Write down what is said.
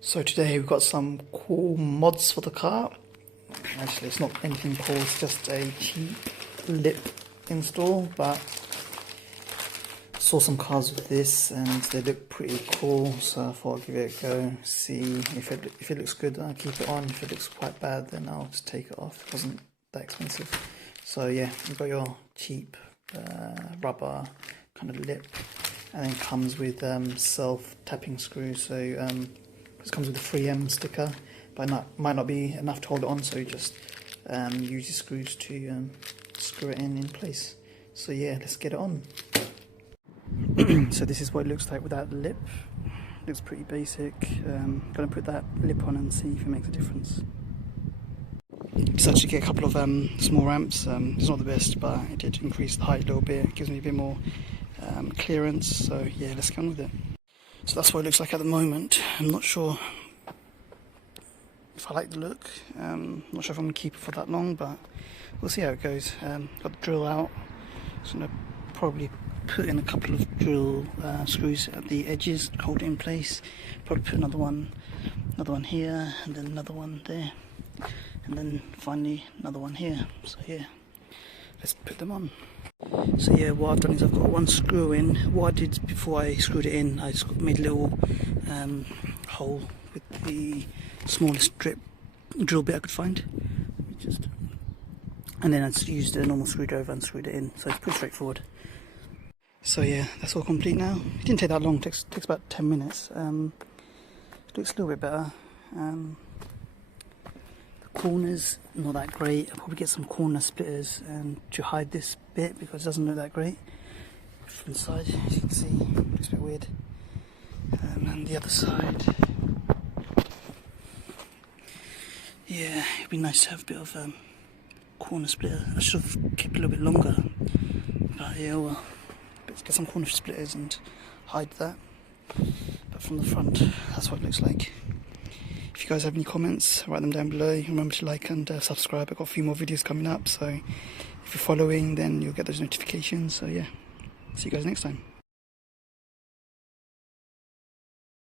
So today we've got some cool mods for the car. Actually, it's not anything cool, it's just a cheap lip install, but saw some cars with this and they look pretty cool, so I thought I'd give it a go, see if it looks good, then I'll keep it on. If it looks quite bad, then I'll just take it off. It wasn't that expensive. So yeah, you've got your cheap rubber kind of lip, and then comes with self-tapping screws. So this comes with a 3M sticker, but might not be enough to hold it on, so you just use your screws to screw it in place. So yeah, let's get it on. So this is what it looks like without the lip. Looks pretty basic. Gonna put that lip on and see if it makes a difference. Just actually get a couple of small ramps. It's not the best, but it did increase the height a little bit. It gives me a bit more clearance. So yeah, let's get on with it. So that's what it looks like at the moment. I'm not sure if I like the look. Not sure if I'm gonna keep it for that long, but we'll see how it goes. Got the drill out. Just gonna probably put in a couple of drill screws at the edges, hold it in place. Probably put another one here, and then another one there, and then finally another one here. So yeah, let's put them on. So yeah, what I've done is I've got one screw in. What I did before I screwed it in, I just made a little hole with the smallest drill bit I could find. And then I just used a normal screwdriver and screwed it in. So it's pretty straightforward. So yeah, that's all complete now. It didn't take that long, it takes about 10 minutes. It looks a little bit better. The corners, not that great. I'll probably get some corner splitters to hide this bit because it doesn't look that great. From the side, as you can see, it looks a bit weird. And the other side. Yeah, it'd be nice to have a bit of corner splitter. I should have kept it a little bit longer. But yeah, well. Let's get some corner splitters and hide that. But from the front, that's what it looks like. If you guys have any comments, write them down below. Remember to like and subscribe. I've got a few more videos coming up, so if you're following, then you'll get those notifications. So yeah, see you guys next time.